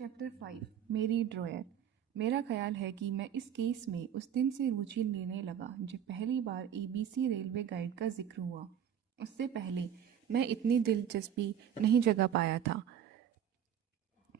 Chapter 5 मेरी dryer. मेरा ख्याल है कि मैं इस केस में उस दिन से रुचि लेने लगा जब पहली बार एबीसी रेलवे गाइड का जिक्र हुआ। उससे पहले मैं इतनी दिलचस्पी नहीं जगा पाया था।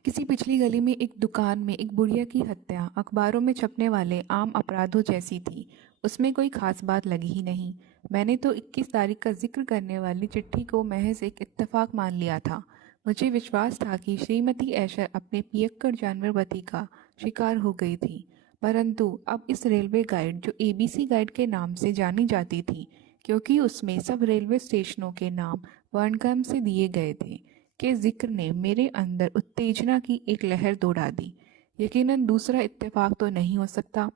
किसी पिछली गली में एक दुकान में एक बुढ़िया की हत्या अखबारों में छपने वाले आम अपराधों जैसी थी। उसमें कोई खास बात लगी ही नहीं। मैंने तो 21 तारीख का जिक्र करने वाली चिट्ठी को महज एक इत्तेफाक मान लिया था। मुझे विश्वास था कि श्रीमती ऐशर अपने पियक्कड़ जानवरवती का शिकार हो गई थी, परंतु अब इस रेलवे गाइड, जो एबीसी गाइड के नाम से जानी जाती थी क्योंकि उसमें सब रेलवे स्टेशनों के नाम वर्णक्रम से दिए गए थे, के जिक्र ने मेरे अंदर उत्तेजना की एक लहर दौड़ा दी। यकीनन दूसरा इत्तेफाक तो नहीं हो सकता।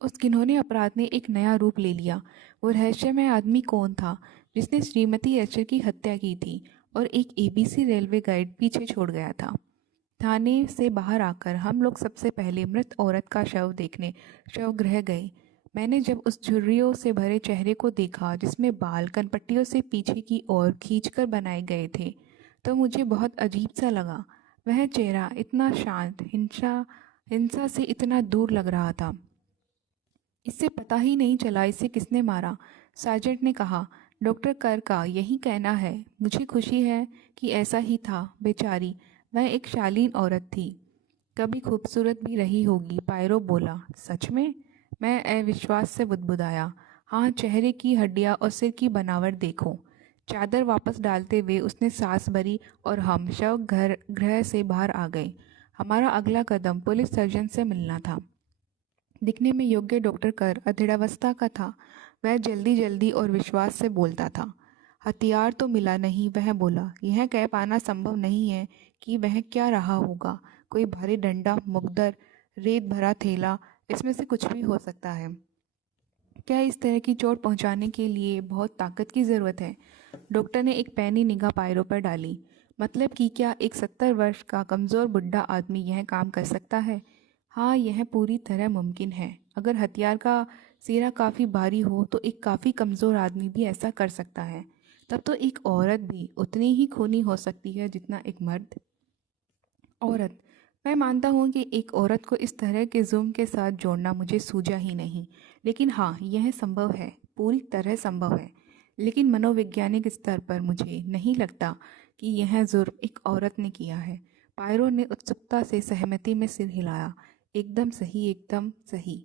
उस घिनौने अपराध ने एक नया रूप ले लिया। वो रहस्यमय आदमी कौन था जिसने श्रीमती एचर की हत्या की थी और एक एबीसी रेलवे गाइड पीछे छोड़ गया था। थाने से बाहर आकर हम लोग सबसे पहले मृत औरत का शव देखने शवगृह गए। मैंने जब उस झुर्रियों से भरे चेहरे को देखा जिसमें बाल कनपट्टियों से पीछे की ओर खींचकर बनाए गए थे, तो मुझे बहुत अजीब सा लगा। वह चेहरा इतना शांत, हिंसा से इतना दूर लग रहा था। इससे पता ही नहीं चला इसे किसने मारा। सार्जेंट ने कहा, डॉक्टर कर का यही कहना है। मुझे खुशी है कि ऐसा ही था। बेचारी, वह एक शालीन औरत थी, कभी खूबसूरत भी रही होगी। पायरो बोला, सच में? मैं अविश्वास से बुदबुदाया, हाँ, चेहरे की हड्डियां और सिर की बनावट देखो। चादर वापस डालते हुए उसने सांस भरी और हम शव गृह से बाहर आ गए। हमारा अगला कदम पुलिस सर्जन से मिलना था। दिखने में योग्य डॉक्टर कर अधेड़ावस्था का था। वह जल्दी जल्दी और विश्वास से बोलता था। हथियार तो मिला नहीं, वह बोला। यह कह पाना संभव नहीं है कि वह क्या रहा होगा। कोई भारी डंडा, मुकदर, रेत भरा थैला, इसमें से कुछ भी हो सकता है। क्या इस तरह की चोट पहुंचाने के लिए बहुत ताकत की जरूरत है? डॉक्टर ने एक पैनी निगाह पायरों पर डाली। मतलब कि क्या एक 70 वर्ष का कमजोर बुढ़ा आदमी यह काम कर सकता है? हाँ, यह पूरी तरह मुमकिन है। अगर हथियार का सिरा काफी भारी हो तो एक काफी कमजोर आदमी भी ऐसा कर सकता है। तब तो एक औरत भी उतनी ही खूनी हो सकती है जितना एक मर्द। औरत? मैं मानता हूँ कि एक औरत को इस तरह के जुर्म के साथ जोड़ना मुझे सूझा ही नहीं, लेकिन हाँ, यह संभव है, पूरी तरह संभव है। लेकिन मनोवैज्ञानिक स्तर पर मुझे नहीं लगता कि यह जुर्म एक औरत ने किया है। पायरो ने उत्सुकता से सहमति में सिर हिलाया। एकदम सही, एकदम सही।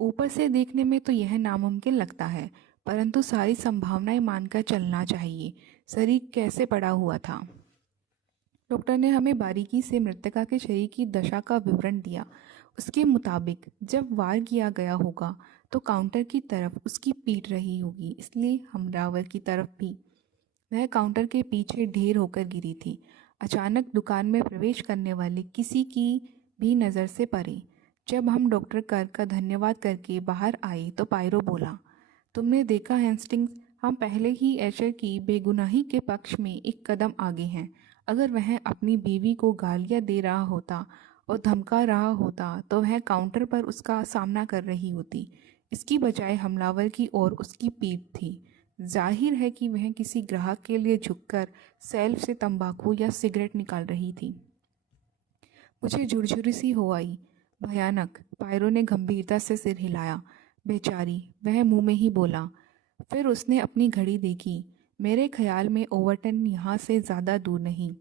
ऊपर से देखने में तो यह नामुमकिन लगता है, परंतु सारी संभावनाएं मानकर चलना चाहिए। शरीर कैसे पड़ा हुआ था? डॉक्टर ने हमें बारीकी से मृतका के शरीर की दशा का विवरण दिया। उसके मुताबिक जब वार किया गया होगा तो काउंटर की तरफ उसकी पीठ रही होगी, इसलिए हमलावर की तरफ भी। वह काउंटर के पीछे ढेर होकर गिरी थी, अचानक दुकान में प्रवेश करने वाले किसी की भी नज़र से परे। जब हम डॉक्टर कर का धन्यवाद करके बाहर आए तो पायरो बोला, तुमने देखा हेस्टिंग्स, हम पहले ही एशर की बेगुनाही के पक्ष में एक कदम आगे हैं। अगर वह अपनी बीवी को गालियां दे रहा होता और धमका रहा होता तो वह काउंटर पर उसका सामना कर रही होती। इसकी बजाय हमलावर की ओर उसकी पीठ थी। जाहिर है कि वह किसी ग्राहक के लिए झुककर सेल्फ से तंबाकू या सिगरेट निकाल रही थी। मुझे झुरझुरी सी हो आई। भयानक। पायरो ने गंभीरता से सिर हिलाया। बेचारी, वह मुंह में ही बोला। फिर उसने अपनी घड़ी देखी। मेरे ख्याल में ओवरटन यहाँ से ज़्यादा दूर नहीं।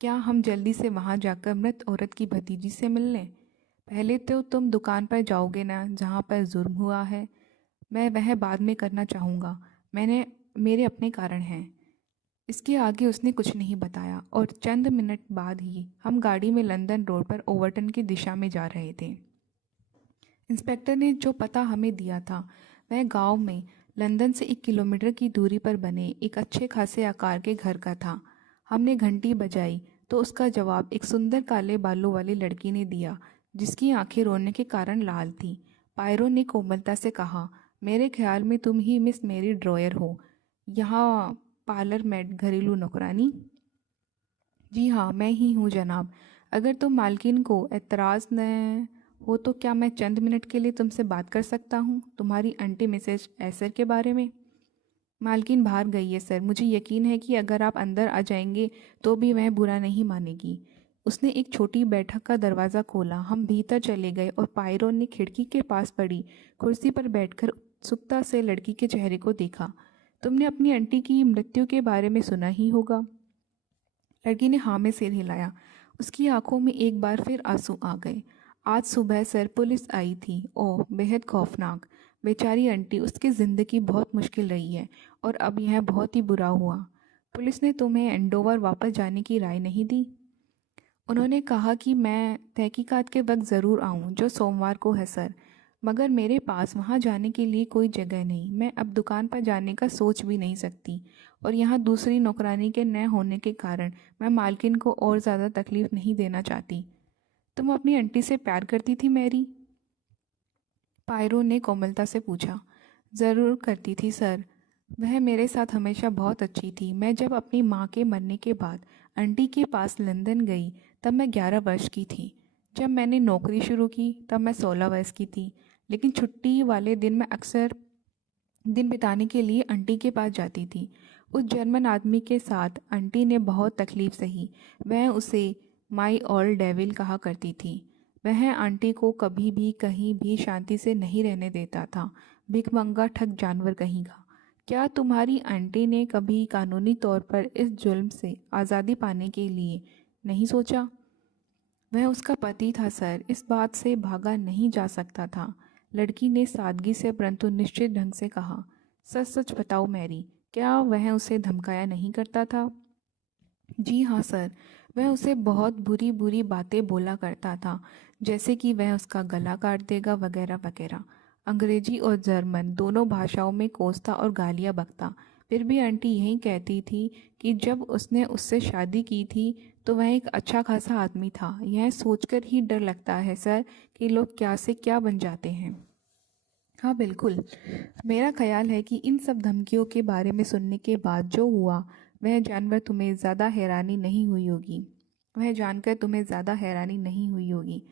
क्या हम जल्दी से वहाँ जाकर मृत औरत की भतीजी से मिल लें? पहले तो तुम दुकान पर जाओगे ना जहाँ पर जुर्म हुआ है? मैं वह बाद में करना चाहूँगा। मेरे अपने कारण हैं। इसके आगे उसने कुछ नहीं बताया और चंद मिनट बाद ही हम गाड़ी में लंदन रोड पर ओवरटन की दिशा में जा रहे थे। इंस्पेक्टर ने जो पता हमें दिया था वह गांव में लंदन से 1 किलोमीटर की दूरी पर बने एक अच्छे खासे आकार के घर का था। हमने घंटी बजाई तो उसका जवाब एक सुंदर काले बालों वाली लड़की ने दिया, जिसकी आंखें रोने के कारण लाल थीं। पायरो ने कोमलता से कहा, मेरे ख्याल में तुम ही मिस मेरी ड्रॉयर हो, यहाँ पार्लर मेड, घरेलू नौकरानी। जी हाँ, मैं ही हूँ जनाब। अगर तुम मालकिन को एतराज़ न हो तो क्या मैं चंद मिनट के लिए तुमसे बात कर सकता हूँ, तुम्हारी आंटी मिसेज ऐसर के बारे में? मालकिन बाहर गई है सर। मुझे यकीन है कि अगर आप अंदर आ जाएंगे तो भी वह बुरा नहीं मानेगी। उसने एक छोटी बैठक का दरवाज़ा खोला। हम भीतर चले गए और पायरो ने खिड़की के पास पड़ी कुर्सी पर बैठकर उत्सुकता से लड़की के चेहरे को देखा। तुमने अपनी आंटी की मृत्यु के बारे में सुना ही होगा। लड़की ने हाँ में सिर हिलाया। उसकी आंखों में एक बार फिर आंसू आ गए। आज सुबह सर पुलिस आई थी। ओह, बेहद खौफनाक। बेचारी आंटी, उसकी ज़िंदगी बहुत मुश्किल रही है और अब यह बहुत ही बुरा हुआ। पुलिस ने तुम्हें एंडोवर वापस जाने की राय नहीं दी? उन्होंने कहा कि मैं तहकीकात के वक्त ज़रूर आऊं, जो सोमवार को है सर। मगर मेरे पास वहां जाने के लिए कोई जगह नहीं। मैं अब दुकान पर जाने का सोच भी नहीं सकती और यहाँ दूसरी नौकरानी के न होने के कारण मैं मालकिन को और ज़्यादा तकलीफ नहीं देना चाहती। तुम अपनी आंटी से प्यार करती थी मैरी? पायरो ने कोमलता से पूछा। ज़रूर करती थी सर। वह मेरे साथ हमेशा बहुत अच्छी थी। मैं जब अपनी माँ के मरने के बाद आंटी के पास लंदन गई तब मैं 11 वर्ष की थी। जब मैंने नौकरी शुरू की तब मैं 16 वर्ष की थी। लेकिन छुट्टी वाले दिन मैं अक्सर दिन बिताने के लिए आंटी के पास जाती थी। उस जर्मन आदमी के साथ आंटी ने बहुत तकलीफ सही। वह उसे माई ओल्ड डेविल कहा करती थी। वह आंटी को कभी भी कहीं भी शांति से नहीं रहने देता था। भिखमंगा ठग जानवर कहीं का। क्या तुम्हारी आंटी ने कभी कानूनी तौर पर इस जुल्म से आज़ादी पाने के लिए नहीं सोचा? वह उसका पति था सर, इस बात से भागा नहीं जा सकता था। लड़की ने सादगी से परंतु निश्चित ढंग से कहा। सच सच बताओ मैरी, क्या वह उसे धमकाया नहीं करता था? जी हाँ सर, वह उसे बहुत बुरी बुरी बातें बोला करता था, जैसे कि वह उसका गला काट देगा वगैरह वगैरह। अंग्रेजी और जर्मन दोनों भाषाओं में कोसता और गालियाँ बकता। फिर भी आंटी यही कहती थी कि जब उसने उससे शादी की थी तो वह एक अच्छा खासा आदमी था। यह सोचकर ही डर लगता है सर कि लोग क्या से क्या बन जाते हैं। हाँ बिल्कुल, मेरा ख्याल है कि इन सब धमकियों के बारे में सुनने के बाद जो हुआ वह जानकर तुम्हें ज़्यादा हैरानी नहीं हुई होगी। वह जानकर तुम्हें ज़्यादा हैरानी नहीं हुई होगी।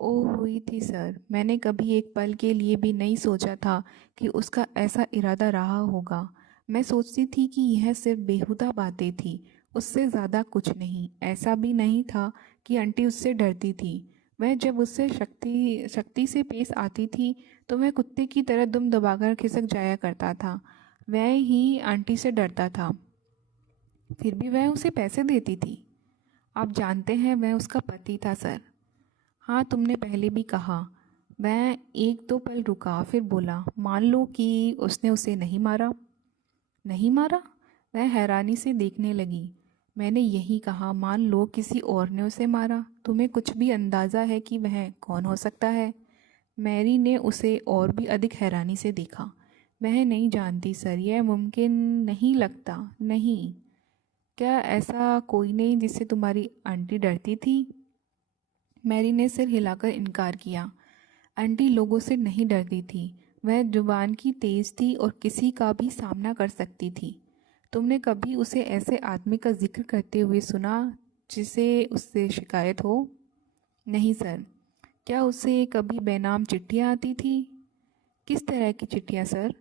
ओह, हुई थी सर। मैंने कभी एक पल के लिए भी नहीं सोचा था कि उसका ऐसा इरादा रहा होगा। मैं सोचती थी कि यह सिर्फ बेहुदा बातें थी, उससे ज़्यादा कुछ नहीं। ऐसा भी नहीं था कि आंटी उससे डरती थी। वह जब उससे शक्ति शक्ति से पेश आती थी तो वह कुत्ते की तरह दुम दबाकर खिसक जाया करता था। वह ही आंटी से डरता था। फिर भी वह उसे पैसे देती थी। आप जानते हैं, वह उसका पति था सर। हाँ, तुमने पहले भी कहा। वह एक दो पल रुका, फिर बोला, मान लो कि उसने उसे नहीं मारा। नहीं मारा? वह हैरानी से देखने लगी। मैंने यही कहा, मान लो किसी और ने उसे मारा। तुम्हें कुछ भी अंदाज़ा है कि वह कौन हो सकता है? मैरी ने उसे और भी अधिक हैरानी से देखा। वह नहीं जानती सर, यह मुमकिन नहीं लगता। नहीं। क्या ऐसा कोई नहीं जिससे तुम्हारी आंटी डरती थी? मैरी ने सिर हिलाकर इनकार किया। आंटी लोगों से नहीं डरती थी। वह जुबान की तेज थी और किसी का भी सामना कर सकती थी। तुमने कभी उसे ऐसे आदमी का जिक्र करते हुए सुना जिसे उससे शिकायत हो? नहीं सर। क्या उसे कभी बेनाम चिट्ठियाँ आती थी? किस तरह की चिट्ठियाँ सर?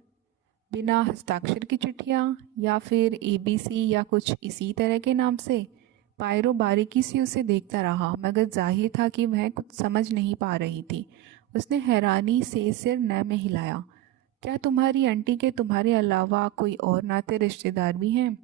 बिना हस्ताक्षर की चिट्ठियाँ या फिर एबीसी या कुछ इसी तरह के नाम से? पायरो बारीकी से उसे देखता रहा, मगर जाहिर था कि वह कुछ समझ नहीं पा रही थी। उसने हैरानी से सिर न में हिलाया। क्या तुम्हारी आंटी के तुम्हारे अलावा कोई और नाते रिश्तेदार भी हैं?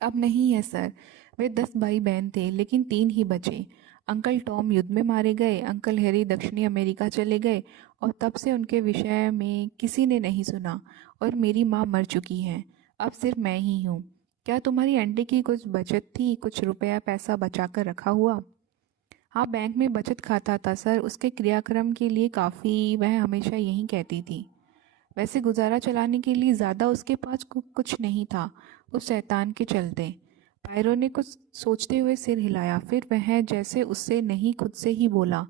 अब नहीं है सर। वे 10 भाई बहन थे, लेकिन 3 ही बचे। अंकल टॉम युद्ध में मारे गए, अंकल हैरी दक्षिणी अमेरिका चले गए और तब से उनके विषय में किसी ने नहीं सुना। और मेरी माँ मर चुकी है। अब सिर्फ मैं ही हूँ। क्या तुम्हारी आंटी की कुछ बचत थी, कुछ रुपया पैसा बचा कर रखा हुआ? हाँ, बैंक में बचत खाता था सर। उसके क्रियाक्रम के लिए काफ़ी, वह हमेशा यही कहती थी। वैसे गुजारा चलाने के लिए ज़्यादा उसके पास कुछ नहीं था, उस शैतान के चलते। पायरो ने कुछ सोचते हुए सिर हिलाया। फिर वह जैसे उससे नहीं खुद से ही बोला,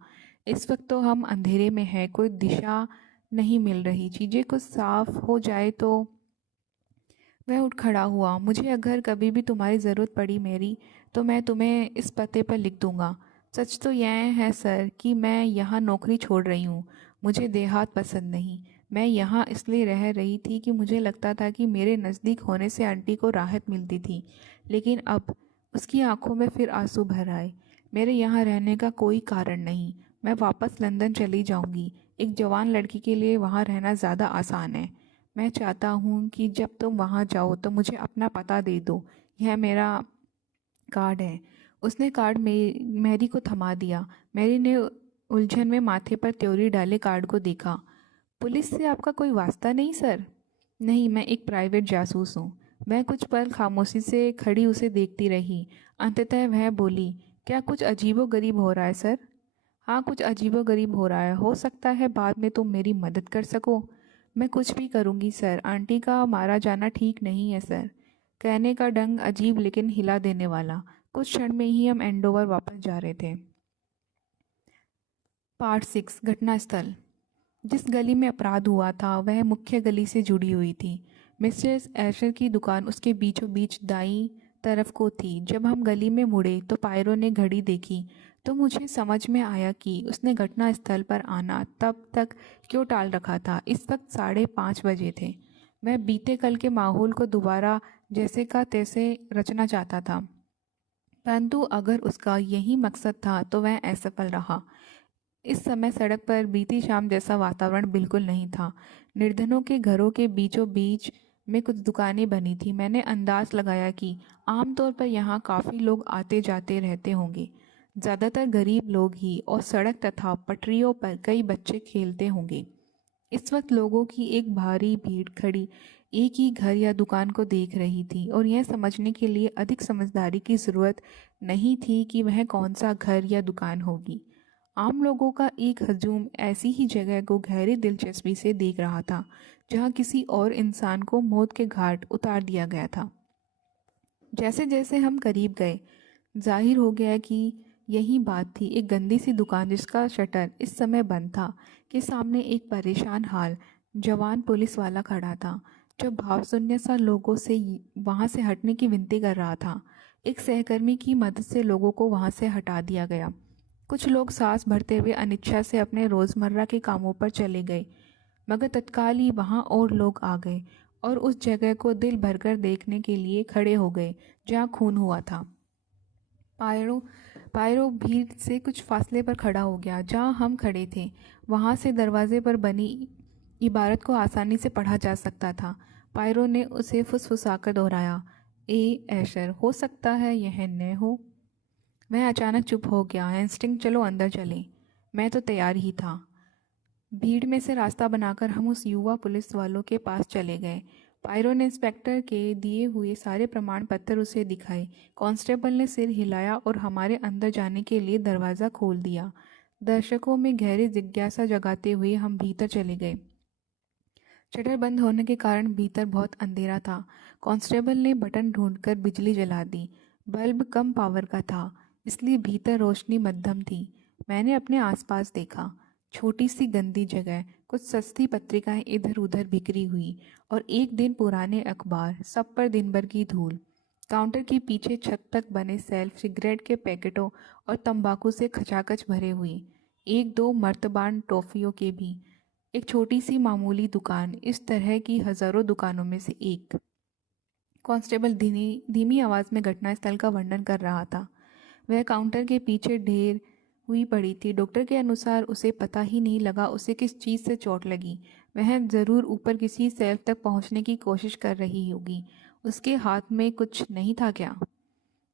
इस वक्त तो हम अंधेरे में हैं, कोई दिशा नहीं मिल रही। चीज़ें कुछ साफ हो जाए तो। वह उठ खड़ा हुआ। मुझे अगर कभी भी तुम्हारी ज़रूरत पड़ी मेरी, तो मैं तुम्हें इस पते पर लिख दूंगा। सच तो यह है सर कि मैं यहाँ नौकरी छोड़ रही हूँ। मुझे देहात पसंद नहीं। मैं यहाँ इसलिए रह रही थी कि मुझे लगता था कि मेरे नज़दीक होने से आंटी को राहत मिलती थी। लेकिन अब उसकी आंखों में फिर आंसू भर आए। मेरे यहाँ रहने का कोई कारण नहीं। मैं वापस लंदन चली जाऊंगी। एक जवान लड़की के लिए वहाँ रहना ज़्यादा आसान है। मैं चाहता हूँ कि जब तुम वहाँ जाओ तो मुझे अपना पता दे दो। यह मेरा कार्ड है। उसने कार्ड मैरी को थमा दिया। मैरी ने उलझन में माथे पर त्योरी डाले कार्ड को देखा। पुलिस से आपका कोई वास्ता नहीं सर? नहीं, मैं एक प्राइवेट जासूस हूँ। मैं कुछ पल खामोशी से खड़ी उसे देखती रही। अंततः वह बोली, क्या कुछ अजीबोगरीब हो रहा है सर? हाँ, कुछ अजीबोगरीब हो रहा है। हो सकता है बाद में तुम मेरी मदद कर सको। मैं कुछ भी करूँगी सर। आंटी का मारा जाना ठीक नहीं है सर। कहने का ढंग अजीब लेकिन हिला देने वाला। कुछ क्षण में ही हम एंडोवर वापस जा रहे थे। पार्ट 6, घटनास्थल। जिस गली में अपराध हुआ था वह मुख्य गली से जुड़ी हुई थी। मिस्टर एशर की दुकान उसके बीचों बीच दाईं तरफ को थी। जब हम गली में मुड़े तो पायरो ने घड़ी देखी तो मुझे समझ में आया कि उसने घटनास्थल पर आना तब तक क्यों टाल रखा था। इस वक्त 5:30 बजे थे। वह बीते कल के माहौल को दोबारा जैसे का तैसे रचना चाहता था, परंतु अगर उसका यही मकसद था तो वह असफल रहा। इस समय सड़क पर बीती शाम जैसा वातावरण बिल्कुल नहीं था। निर्धनों के घरों के बीचों बीच में कुछ दुकानें बनी थी। मैंने अंदाज लगाया कि आमतौर पर यहाँ काफ़ी लोग आते जाते रहते होंगे, ज़्यादातर गरीब लोग ही, और सड़क तथा पटरियों पर कई बच्चे खेलते होंगे। इस वक्त लोगों की एक भारी भीड़ खड़ी एक ही घर या दुकान को देख रही थी और यह समझने के लिए अधिक समझदारी की ज़रूरत नहीं थी कि वह कौन सा घर या दुकान होगी। आम लोगों का एक हजूम ऐसी ही जगह को गहरी दिलचस्पी से देख रहा था जहां किसी और इंसान को मौत के घाट उतार दिया गया था। जैसे जैसे हम करीब गए जाहिर हो गया कि यही बात थी। एक गंदी सी दुकान जिसका शटर इस समय बंद था के सामने एक परेशान हाल जवान पुलिस वाला खड़ा था जो भावशून्य सा लोगों से वहां से हटने की विनती कर रहा था। एक सहकर्मी की मदद से लोगों को वहां से हटा दिया गया। कुछ लोग सांस भरते हुए अनिच्छा से अपने रोज़मर्रा के कामों पर चले गए, मगर तत्काल ही वहां और लोग आ गए और उस जगह को दिल भरकर देखने के लिए खड़े हो गए जहां खून हुआ था। पायरो पायरो भीड़ से कुछ फासले पर खड़ा हो गया जहां हम खड़े थे। वहां से दरवाजे पर बनी इबारत को आसानी से पढ़ा जा सकता था। पायरो ने उसे फुसफुसाकर दोहराया, ए ऐशर, हो सकता है यह न हो। वह अचानक चुप हो गया। इंस्टिंक्ट, चलो अंदर चलें। मैं तो तैयार ही था। भीड़ में से रास्ता बनाकर हम उस युवा पुलिस वालों के पास चले गए। पायरो ने इंस्पेक्टर के दिए हुए सारे प्रमाण पत्र उसे दिखाए। कांस्टेबल ने सिर हिलाया और हमारे अंदर जाने के लिए दरवाज़ा खोल दिया। दर्शकों में गहरी जिज्ञासा जगाते हुए हम भीतर चले गए। शटर बंद होने के कारण भीतर बहुत अंधेरा था। कांस्टेबल ने बटन ढूंढकर बिजली जला दी। बल्ब कम पावर का था, इसलिए भीतर रोशनी मध्यम थी। मैंने अपने आसपास देखा। छोटी सी गंदी जगह, कुछ सस्ती पत्रिकाएं इधर उधर बिखरी हुई और एक दिन पुराने अखबार, सब पर दिन भर की धूल। काउंटर के पीछे छत तक बने सेल्फ सिगरेट के पैकेटों और तंबाकू से खचाखच भरे हुए, एक दो मर्तबान टॉफियों के भी। एक छोटी सी मामूली दुकान, इस तरह की हजारों दुकानों में से एक। कांस्टेबल धीमी आवाज में घटनास्थल का वर्णन कर रहा था। वह काउंटर के पीछे ढेर हुई पड़ी थी। डॉक्टर के अनुसार उसे पता ही नहीं लगा उसे किस चीज़ से चोट लगी। वह ज़रूर ऊपर किसी सेल्फ तक पहुंचने की कोशिश कर रही होगी। उसके हाथ में कुछ नहीं था क्या?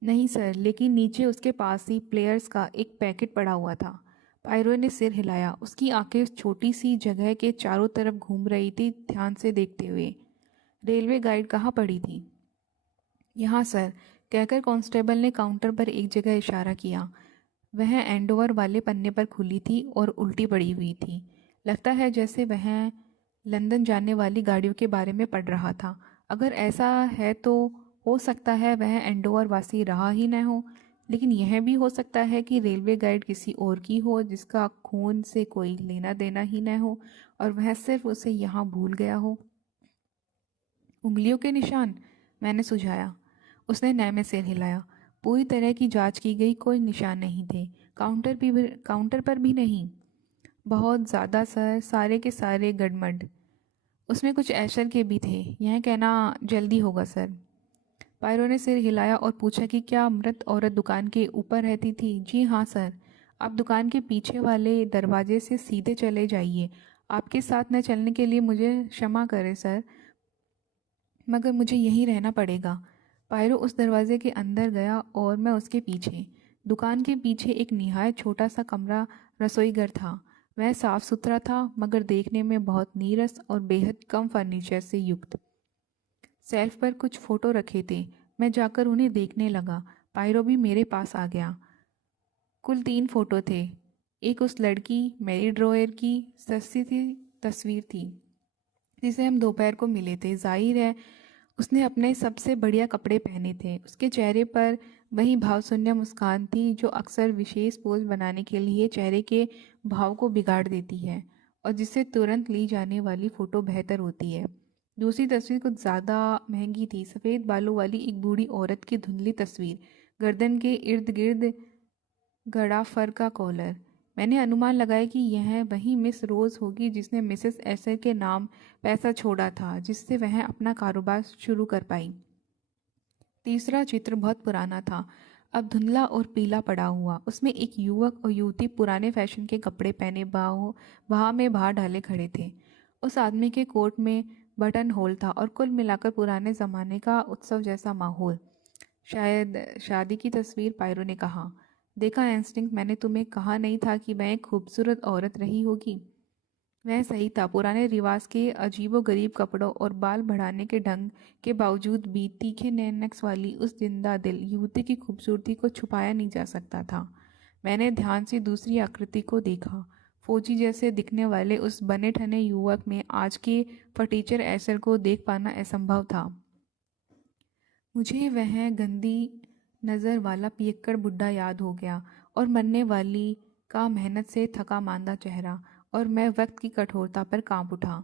नहीं सर, लेकिन नीचे उसके पास ही प्लेयर्स का एक पैकेट पड़ा हुआ था। पायरो ने सिर हिलाया। उसकी आंखें उस छोटी सी जगह के चारों तरफ घूम रही थी ध्यान से देखते हुए। रेलवे गाइड कहाँ पड़ी थी? यहाँ सर, कहकर कांस्टेबल ने काउंटर पर एक जगह इशारा किया। वह एंडोवर वाले पन्ने पर खुली थी और उल्टी पड़ी हुई थी। लगता है जैसे वह लंदन जाने वाली गाड़ियों के बारे में पढ़ रहा था। अगर ऐसा है तो हो सकता है वह एंडोवर वासी रहा ही न हो, लेकिन यह भी हो सकता है कि रेलवे गाइड किसी और की हो जिसका खून से कोई लेना देना ही न हो और वह सिर्फ उसे यहाँ भूल गया हो। उंगलियों के निशान, मैंने सुझाया। उसने नए में सिर हिलाया। पूरी तरह की जांच की गई, कोई निशान नहीं थे। काउंटर पर भी नहीं। बहुत ज़्यादा सर, सारे के सारे गड़मड़। उसमें कुछ ऐशर के भी थे। यह कहना जल्दी होगा सर। पायरो ने सिर हिलाया और पूछा कि क्या मृत औरत दुकान के ऊपर रहती थी। जी हाँ सर। आप दुकान के पीछे वाले दरवाजे से सीधे चले जाइए। आपके साथ न चलने के लिए मुझे क्षमा करें सर, मगर मुझे यहीं रहना पड़ेगा। पायरो उस दरवाजे के अंदर गया और मैं उसके पीछे। दुकान के पीछे एक निहायत छोटा सा कमरा रसोईघर था। वह साफ सुथरा था, मगर देखने में बहुत नीरस और बेहद कम फर्नीचर से युक्त। शेल्फ पर कुछ फोटो रखे थे। मैं जाकर उन्हें देखने लगा। पायरो भी मेरे पास आ गया। कुल 3 फोटो थे। एक उस लड़की मैरी ड्रॉयर की सस्ती सी तस्वीर थी जिसे हम दोपहर को मिले थे। जाहिर है उसने अपने सबसे बढ़िया कपड़े पहने थे। उसके चेहरे पर वही भावशून्य मुस्कान थी जो अक्सर विशेष पोज बनाने के लिए चेहरे के भाव को बिगाड़ देती है और जिससे तुरंत ली जाने वाली फ़ोटो बेहतर होती है। दूसरी तस्वीर कुछ ज़्यादा महंगी थी। सफ़ेद बालों वाली एक बूढ़ी औरत की धुंधली तस्वीर, गर्दन के इर्द गिर्द गड़ा फर का कॉलर। मैंने अनुमान लगाया कि यह वही मिस रोज़ होगी जिसने मिसेस एसर के नाम पैसा छोड़ा था, जिससे वह अपना कारोबार शुरू कर पाई। तीसरा चित्र बहुत पुराना था, अब धुंधला और पीला पड़ा हुआ। उसमें एक युवक और युवती पुराने फैशन के कपड़े पहने बाह में बाहर डाले खड़े थे। उस आदमी के कोट में बटन होल था और कुल मिलाकर पुराने ज़माने का उत्सव जैसा माहौल। शायद शादी की तस्वीर, पायरो ने कहा। देखा इंस्टिंक्ट, मैंने तुम्हें कहा नहीं था कि वह एक खूबसूरत औरत रही होगी। वह सही था। पुराने रिवाज के अजीबोगरीब कपड़ों और बाल बढ़ाने के ढंग के बावजूद भी तीखे नैनक्स वाली उस जिंदा दिल युवती की खूबसूरती को छुपाया नहीं जा सकता था। मैंने ध्यान से दूसरी आकृति को देखा। फौजी जैसे दिखने वाले उस बने ठने युवक में आज के फटीचर ऐसर को देख पाना असंभव था। मुझे वह गंदी नज़र वाला पियक्कड़ बुढ़ा याद हो गया और मरने वाली का मेहनत से थका मांदा चेहरा, और मैं वक्त की कठोरता पर कांप उठा।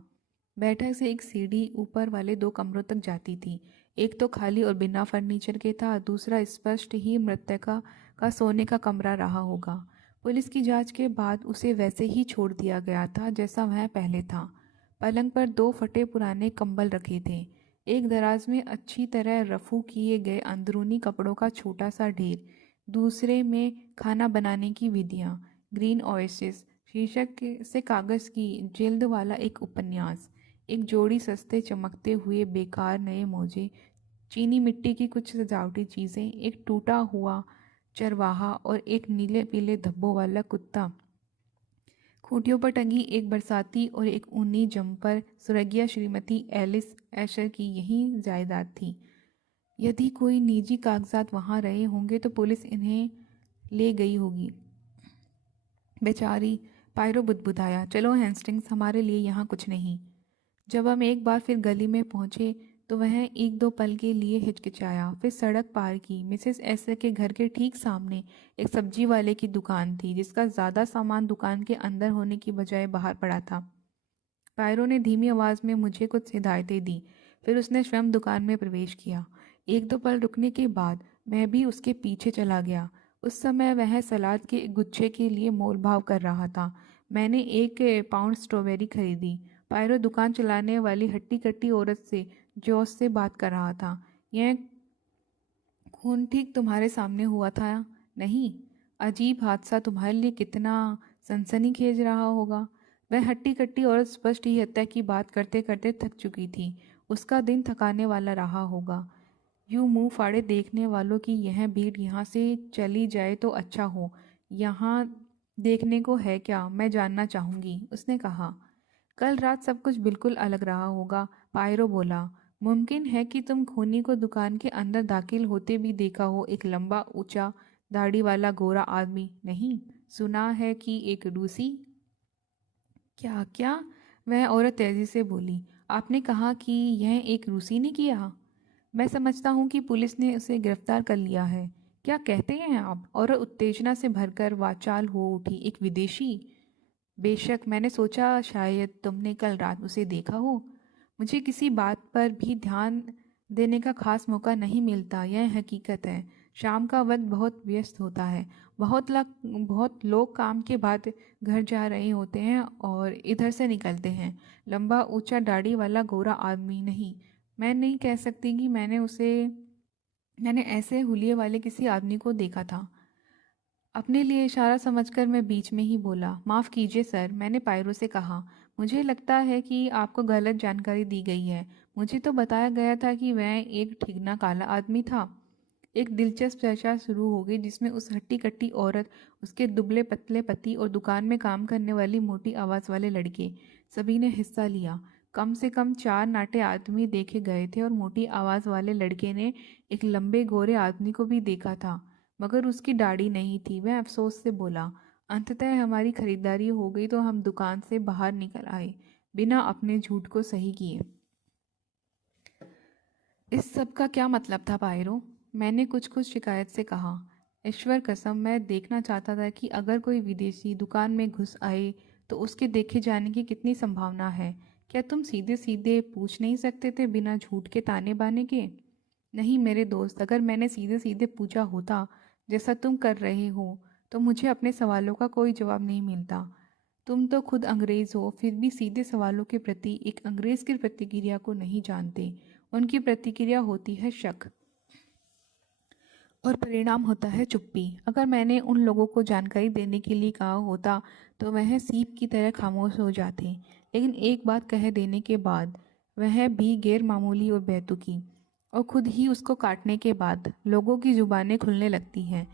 बैठक से एक सीढ़ी ऊपर वाले 2 कमरों तक जाती थी। एक तो खाली और बिना फर्नीचर के था, दूसरा स्पष्ट ही मृतका का सोने का कमरा रहा होगा। पुलिस की जांच के बाद उसे वैसे ही छोड़ दिया गया था जैसा वह पहले था। पलंग पर 2 फटे पुराने कंबल रखे थे। एक दराज में अच्छी तरह रफू किए गए अंदरूनी कपड़ों का छोटा सा ढेर, दूसरे में खाना बनाने की विधियाँ, ग्रीन ओएसिस शीर्षक से कागज़ की जिल्द वाला एक उपन्यास, एक जोड़ी सस्ते चमकते हुए बेकार नए मोजे, चीनी मिट्टी की कुछ सजावटी चीज़ें, एक टूटा हुआ चरवाहा और एक नीले पीले धब्बों वाला कुत्ता। खूंटियों पर टंगी एक बरसाती और एक ऊनी जम्पर स्वर्गीय श्रीमती एलिस एशर की यही जायदाद थी। यदि कोई निजी कागजात वहाँ रहे होंगे तो पुलिस इन्हें ले गई होगी। बेचारी, पायरो बुदबुदाया। चलो हेस्टिंग्स, हमारे लिए यहाँ कुछ नहीं। जब हम एक बार फिर गली में पहुँचे तो वह 1-2 पल के लिए हिचकिचाया, फिर सड़क पार की। मिसेस एसर के घर के ठीक सामने एक सब्जी वाले की दुकान थी जिसका ज़्यादा सामान दुकान के अंदर होने की बजाय बाहर पड़ा था। पायरो ने धीमी आवाज़ में मुझे कुछ हिदायतें दी, फिर उसने स्वयं दुकान में प्रवेश किया। 1-2 पल रुकने के बाद मैं भी उसके पीछे चला गया। उस समय वह सलाद के गुच्छे के लिए मोलभाव कर रहा था। मैंने 1 पाउंड स्ट्रॉबेरी खरीदी। पायरो दुकान चलाने वाली हट्टी कट्टी औरत से जोश से बात कर रहा था। यह खून ठीक तुम्हारे सामने हुआ था, नहीं? अजीब हादसा तुम्हारे लिए कितना सनसनीखेज रहा होगा। वह हट्टी कट्टी औरत स्पष्ट ही हत्या की बात करते करते थक चुकी थी। उसका दिन थकाने वाला रहा होगा। यूं मुंह फाड़े देखने वालों की यह भीड़ यहाँ से चली जाए तो अच्छा हो। यहाँ देखने को है क्या, मैं जानना चाहूँगी, उसने कहा। कल रात सब कुछ बिल्कुल अलग रहा होगा, पायरो बोला। मुमकिन है कि तुम खूनी को दुकान के अंदर दाखिल होते भी देखा हो। एक लंबा ऊंचा दाढ़ी वाला गोरा आदमी, नहीं सुना है कि एक रूसी? क्या क्या? वह औरत तेजी से बोली। आपने कहा कि यह एक रूसी ने किया? मैं समझता हूँ कि पुलिस ने उसे गिरफ्तार कर लिया है। क्या कहते हैं आप? औरत उत्तेजना से भरकर वाचाल हो उठी। एक विदेशी? बेशक, मैंने सोचा शायद तुमने कल रात उसे देखा हो। मुझे किसी बात पर भी ध्यान देने का खास मौका नहीं मिलता, यह हकीकत है। शाम का वक्त बहुत व्यस्त होता है। बहुत लोग काम के बाद घर जा रहे होते हैं और इधर से निकलते हैं। लंबा ऊंचा दाढ़ी वाला गोरा आदमी, नहीं, मैं नहीं कह सकती कि मैंने उसे मैंने ऐसे हुलिये वाले किसी आदमी को देखा था। अपने लिए इशारा समझकर मैं बीच में ही बोला, माफ़ कीजिए सर, मैंने पायरो से कहा। मुझे लगता है कि आपको गलत जानकारी दी गई है। मुझे तो बताया गया था कि वह एक ठिगना काला आदमी था। एक दिलचस्प चर्चा शुरू हो गई जिसमें उस हट्टी कट्टी औरत, उसके दुबले पतले पति और दुकान में काम करने वाली मोटी आवाज़ वाले लड़के, सभी ने हिस्सा लिया। कम से कम 4 नाटे आदमी देखे गए थे और मोटी आवाज़ वाले लड़के ने एक लंबे गोरे आदमी को भी देखा था, मगर उसकी दाढ़ी नहीं थी। वह अफसोस से बोला, अंततः हमारी खरीदारी हो गई तो हम दुकान से बाहर निकल आए, बिना अपने झूठ को सही किए। इस सब का क्या मतलब था पायरो? मैंने कुछ शिकायत से कहा। ईश्वर कसम, मैं देखना चाहता था कि अगर कोई विदेशी दुकान में घुस आए तो उसके देखे जाने की कितनी संभावना है। क्या तुम सीधे सीधे पूछ नहीं सकते थे, बिना झूठ के ताने बाने के? नहीं मेरे दोस्त, अगर मैंने सीधे सीधे पूछा होता जैसा तुम कर रहे हो, तो मुझे अपने सवालों का कोई जवाब नहीं मिलता। तुम तो खुद अंग्रेज़ हो, फिर भी सीधे सवालों के प्रति एक अंग्रेज़ की प्रतिक्रिया को नहीं जानते। उनकी प्रतिक्रिया होती है शक, और परिणाम होता है चुप्पी। अगर मैंने उन लोगों को जानकारी देने के लिए कहा होता तो वह सीप की तरह खामोश हो जाते, लेकिन एक बात कह देने के बाद, वह भी गैर मामूली और बेतुकी, और खुद ही उसको काटने के बाद लोगों की जुबानें खुलने लगती हैं।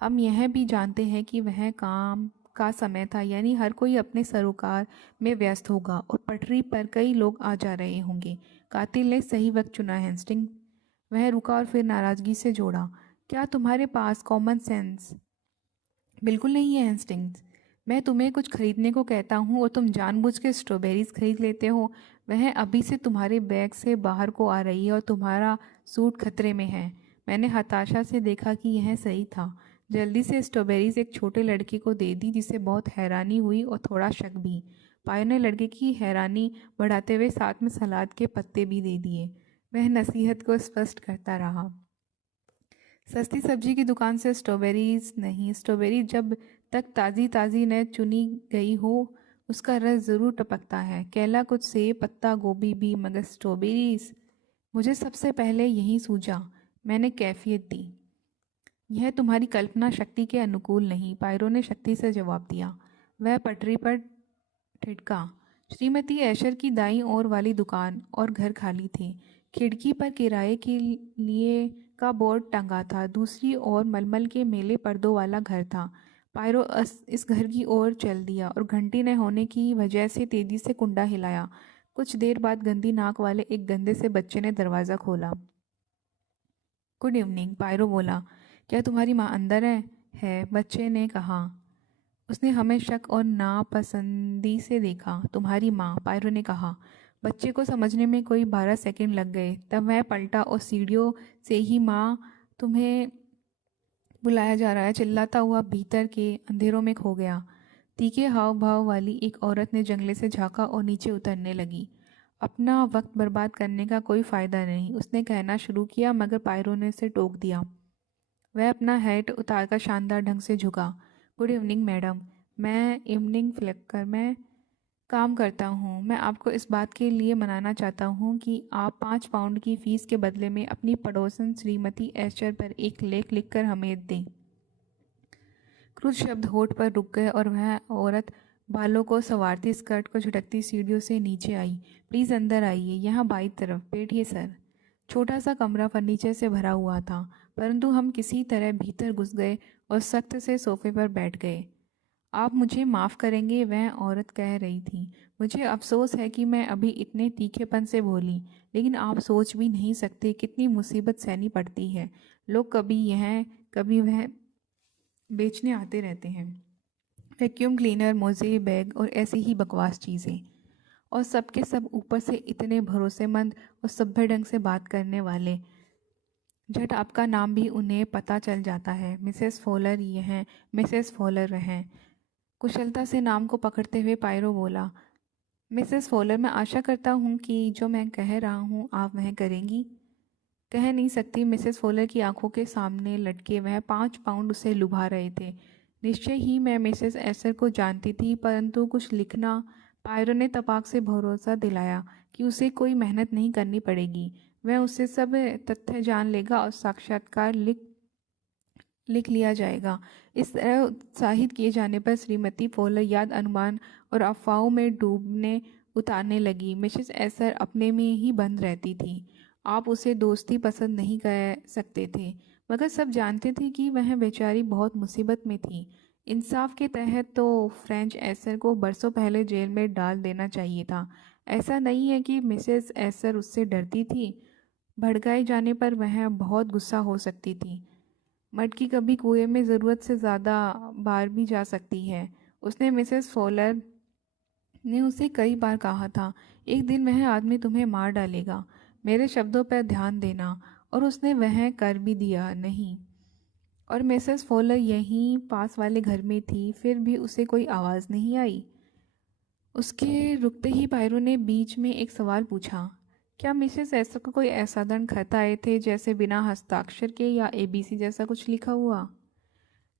हम यह भी जानते हैं कि वह काम का समय था, यानी हर कोई अपने सरोकार में व्यस्त होगा और पटरी पर कई लोग आ जा रहे होंगे। कातिल ने सही वक्त चुना हेस्टिंग। वह रुका और फिर नाराजगी से जोड़ा, क्या तुम्हारे पास कॉमन सेंस बिल्कुल नहीं है हेस्टिंग्स? मैं तुम्हें कुछ खरीदने को कहता हूँ और तुम जानबूझ के स्ट्रॉबेरीज खरीद लेते हो। वह अभी से तुम्हारे बैग से बाहर को आ रही है और तुम्हारा सूट खतरे में है। मैंने हताशा से देखा कि यह सही था। जल्दी से स्ट्रॉबेरीज एक छोटे लड़के को दे दी, जिसे बहुत हैरानी हुई और थोड़ा शक भी। पायो ने लड़के की हैरानी बढ़ाते हुए साथ में सलाद के पत्ते भी दे दिए। वह नसीहत को स्पष्ट करता रहा, सस्ती सब्जी की दुकान से स्ट्रॉबेरीज नहीं, स्ट्रॉबेरी जब तक ताज़ी ताज़ी न चुनी गई हो उसका रस ज़रूर टपकता है। केला, कुछ सेब, पत्ता गोभी भी, मगर स्ट्रॉबेरीज? मुझे सबसे पहले यही सूझा। मैंने कैफियत दी, यह तुम्हारी कल्पना शक्ति के अनुकूल नहीं, पायरो ने शक्ति से जवाब दिया। वह पटरी पर ठिठका। श्रीमती ऐशर की दाईं ओर वाली दुकान और घर खाली थे। खिड़की पर किराए के लिए का बोर्ड टंगा था। दूसरी ओर मलमल के मेले पर्दों वाला घर था। पायरो इस घर की ओर चल दिया और घंटी न होने की वजह से तेजी से कुंडा हिलाया। कुछ देर बाद गंदी नाक वाले एक गंदे से बच्चे ने दरवाज़ा खोला। गुड इवनिंग, पायरो बोला। क्या तुम्हारी माँ अंदर है? बच्चे ने कहा। उसने हमें शक और नापसंदी से देखा। तुम्हारी माँ, पायरो ने कहा। बच्चे को समझने में कोई 12 सेकंड लग गए। तब वह पलटा और सीढ़ियों से ही माँ, तुम्हें बुलाया जा रहा है, चिल्लाता हुआ भीतर के अंधेरों में खो गया। तीखे हाव भाव वाली एक औरत ने जंगले से झांका और नीचे उतरने लगी। अपना वक्त बर्बाद करने का कोई फ़ायदा नहीं, उसने कहना शुरू किया, मगर पायरो ने उसे टोक दिया। वह अपना हैट उतारकर शानदार ढंग से झुका। गुड इवनिंग मैडम, मैं इवनिंग फ्लिकर में काम करता हूँ। मैं आपको इस बात के लिए मनाना चाहता हूँ कि आप 5 पाउंड की फ़ीस के बदले में अपनी पड़ोसन श्रीमती ऐशर पर एक लेख लिखकर हमें दें। क्रुद्ध शब्द होठ पर रुक गए और वह औरत बालों को संवारती, स्कर्ट को झटकती सीढ़ियों से नीचे आई। प्लीज़ अंदर आइए, यहाँ बाईं तरफ बैठिए सर। छोटा सा कमरा फर्नीचर से भरा हुआ था, परंतु हम किसी तरह भीतर घुस गए और सख्त से सोफे पर बैठ गए। आप मुझे माफ़ करेंगे, वह औरत कह रही थी। मुझे अफसोस है कि मैं अभी इतने तीखेपन से बोली, लेकिन आप सोच भी नहीं सकते कितनी मुसीबत सहनी पड़ती है। लोग कभी यह कभी वह बेचने आते रहते हैं, वैक्यूम क्लीनर, मोजे, बैग और ऐसी ही बकवास चीज़ें, और सबके सब ऊपर से इतने भरोसेमंद और सभ्य ढंग से बात करने वाले। झट आपका नाम भी उन्हें पता चल जाता है। मिसेस फॉलर ये हैं, मिसेस फॉलर वह हैं। कुशलता से नाम को पकड़ते हुए पायरो बोला, मिसेस फॉलर, मैं आशा करता हूँ कि जो मैं कह रहा हूँ आप वह करेंगी। कह नहीं सकती। मिसेस फॉलर की आंखों के सामने लटके वह 5 पाउंड उसे लुभा रहे थे। निश्चय ही मैं मिसेस एसर को जानती थी, परंतु कुछ लिखना। पायरो ने तपाक से भरोसा दिलाया कि उसे कोई मेहनत नहीं करनी पड़ेगी। वह उससे सब तथ्य जान लेगा और साक्षात्कार लिख लिया जाएगा। इस तरह उत्साहित किए जाने पर श्रीमती फॉलर याद अनुमान और अफवाहों में डूबने उतारने लगी। मिसेस एसर अपने में ही बंद रहती थी। आप उसे दोस्ती पसंद नहीं कर सकते थे, मगर सब जानते थे कि वह बेचारी बहुत मुसीबत में थी। इंसाफ के तहत तो फ्रेंच एसर को बरसों पहले जेल में डाल देना चाहिए था। ऐसा नहीं है कि मिसेस एसर उससे डरती थी। भड़काए जाने पर वह बहुत गुस्सा हो सकती थी। मटकी कभी कुएं में ज़रूरत से ज़्यादा बार भी जा सकती है। उसने मिसेस फॉलर ने उसे कई बार कहा था, एक दिन वह आदमी तुम्हें मार डालेगा, मेरे शब्दों पर ध्यान देना। और उसने वह कर भी दिया। नहीं। और मिसेस फॉलर यहीं पास वाले घर में थी, फिर भी उसे कोई आवाज़ नहीं आई। उसके रुकते ही पायरो ने बीच में एक सवाल पूछा, क्या मिसेस एसर को कोई असाधारण खत आए थे, जैसे बिना हस्ताक्षर के या एबीसी जैसा कुछ लिखा हुआ?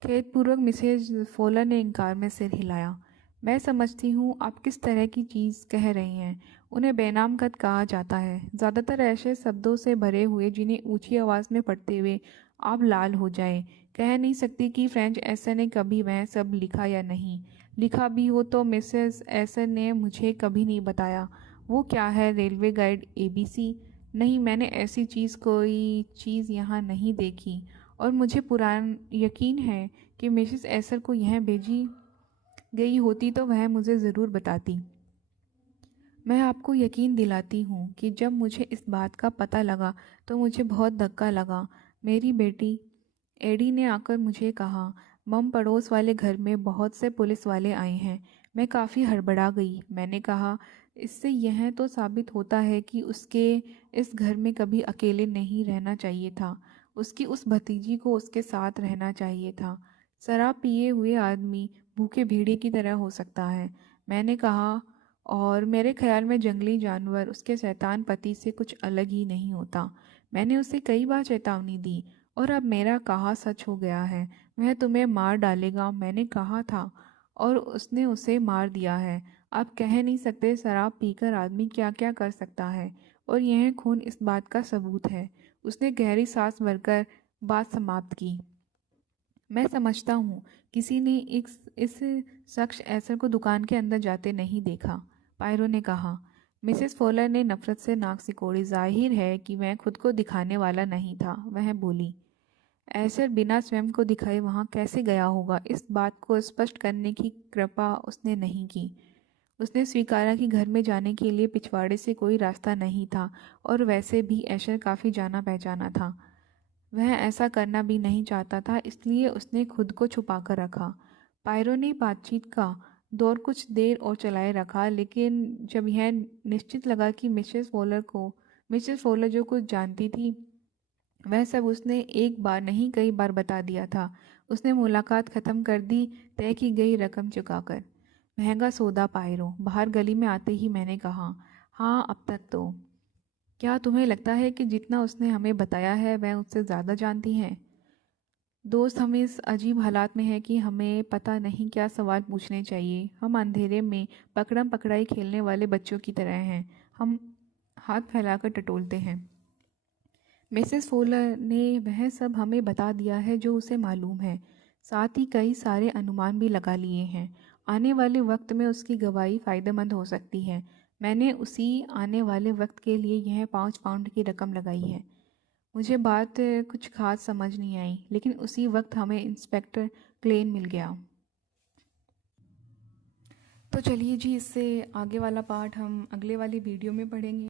खेदपूर्वक मिसेज फॉलर ने इनकार में सिर हिलाया। मैं समझती हूँ आप किस तरह की चीज़ कह रही हैं। उन्हें बेनाम खत कहा जाता है, ज़्यादातर ऐसे शब्दों से भरे हुए जिन्हें ऊंची आवाज़ में पढ़ते हुए आप लाल हो जाए। कह नहीं सकती कि फ्रेंच एसर ने कभी वह सब लिखा या नहीं। लिखा भी हो तो मिसेस एसर ने मुझे कभी नहीं बताया। वो क्या है, रेलवे गाइड एबीसी? नहीं, मैंने ऐसी कोई चीज़ यहाँ नहीं देखी। और मुझे पुरान यकीन है कि मिसेस एसर को यह भेजी गई होती तो वह मुझे ज़रूर बताती। मैं आपको यकीन दिलाती हूँ कि जब मुझे इस बात का पता लगा तो मुझे बहुत धक्का लगा। मेरी बेटी एडी ने आकर मुझे कहा, मम पड़ोस वाले घर में बहुत से पुलिस वाले आए हैं। मैं काफ़ी हड़बड़ा गई। मैंने कहा, इससे यह तो साबित होता है कि उसके इस घर में कभी अकेले नहीं रहना चाहिए था। उसकी उस भतीजी को उसके साथ रहना चाहिए था। शराब पिए हुए आदमी भूखे भेड़िए की तरह हो सकता है, मैंने कहा। और मेरे ख्याल में जंगली जानवर उसके शैतान पति से कुछ अलग ही नहीं होता। मैंने उसे कई बार चेतावनी दी और अब मेरा कहा सच हो गया है। वह तुम्हें मार डालेगा, मैंने कहा था, और उसने उसे मार दिया है। आप कह नहीं सकते शराब पीकर आदमी क्या क्या कर सकता है, और यह खून इस बात का सबूत है। उसने गहरी सांस भरकर बात समाप्त की। मैं समझता हूँ किसी ने इस शख्स एसर को दुकान के अंदर जाते नहीं देखा, पायरो ने कहा। मिसेस फॉलर ने नफरत से नाक सिकोड़ी। जाहिर है कि वह खुद को दिखाने वाला नहीं था, वह बोली। एसर बिना स्वयं को दिखाए वहाँ कैसे गया होगा, इस बात को स्पष्ट करने की कृपा उसने नहीं की। उसने स्वीकारा कि घर में जाने के लिए पिछवाड़े से कोई रास्ता नहीं था, और वैसे भी एशर काफ़ी जाना पहचाना था। वह ऐसा करना भी नहीं चाहता था, इसलिए उसने खुद को छुपा कर रखा। पायरो ने बातचीत का दौर कुछ देर और चलाए रखा, लेकिन जब यह निश्चित लगा कि मिसेस फॉलर जो कुछ जानती थी वह सब उसने एक बार नहीं कई बार बता दिया था, उसने मुलाकात ख़त्म कर दी, तय की गई रकम चुकाकर। महंगा सौदा पायरो, बाहर गली में आते ही मैंने कहा। हाँ, अब तक तो। क्या तुम्हें लगता है कि जितना उसने हमें बताया है वह उससे ज़्यादा जानती है? दोस्त, हम इस अजीब हालात में हैं कि हमें पता नहीं क्या सवाल पूछने चाहिए। हम अंधेरे में पकड़म पकड़ाई खेलने वाले बच्चों की तरह हैं। हम हाथ फैलाकर टटोलते हैं। मिसेस फॉलर ने वह सब हमें बता दिया है जो उसे मालूम है, साथ ही कई सारे अनुमान भी लगा लिए हैं। आने वाले वक्त में उसकी गवाही फ़ायदेमंद हो सकती है। मैंने उसी आने वाले वक्त के लिए यह 5 पाउंड की रकम लगाई है। मुझे बात कुछ खास समझ नहीं आई, लेकिन उसी वक्त हमें इंस्पेक्टर क्लेन मिल गया। तो चलिए जी, इससे आगे वाला पार्ट हम अगले वाली वीडियो में पढ़ेंगे।